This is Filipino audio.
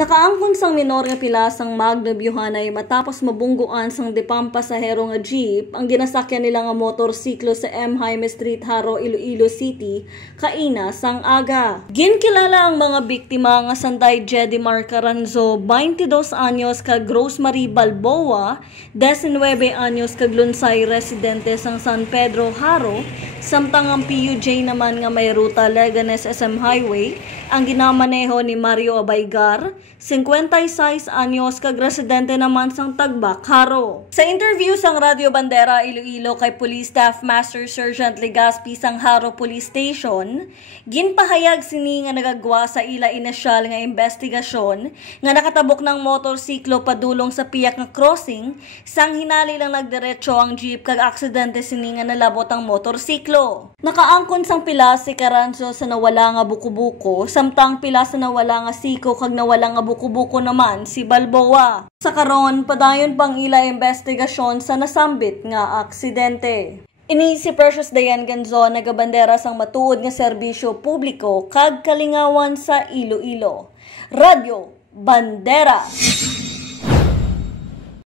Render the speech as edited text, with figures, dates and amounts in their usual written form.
Nakaangkon sang minor nga pilas sang Mag-nobyohanay matapos mabungguan sang depang pasahero nga jeep ang ginasakyan nila nga motorsiklo sa M. Jaime Street, Haro, Iloilo City, kaina sang aga. Ginkilala ang mga biktima nga sanday Jedimar Caranzo, 22 anyos kag Rosemary Balboa, 19 anyos kag Lunsay residente sang San Pedro, Haro, samtang ang PUJ naman nga may ruta Leganes SM Highway ang ginamaneho ni Mario Abaygar, 56 anyos kag residente naman sang Tagbak, Haro. Sa interview sang Radyo Bandera Iloilo kay Police Staff Master Sergeant Legaspi sang Haro Police Station, ginpahayag sini nga nagagwa sa ila inisyal nga investigasyon nga nakatabok ng motorsiklo padulong sa piyak nga crossing sang hinali lang nagdiretso ang jeep kag aksidente sini nga nalabot ang motorsiklo. Nakaangkon sang pilas si Caranzo sa nawala nga buko-buko, samtang pilas sa nawala nga siko kag nawala nga buko-buko naman si Balboa. Sa karon, padayon pang ila investigasyon sa nasambit nga aksidente. Ini si Precious Dayan Ganzo nagabandera sang matuod nga serbisyo publiko kag kalingawan sa Iloilo. Radyo Bandera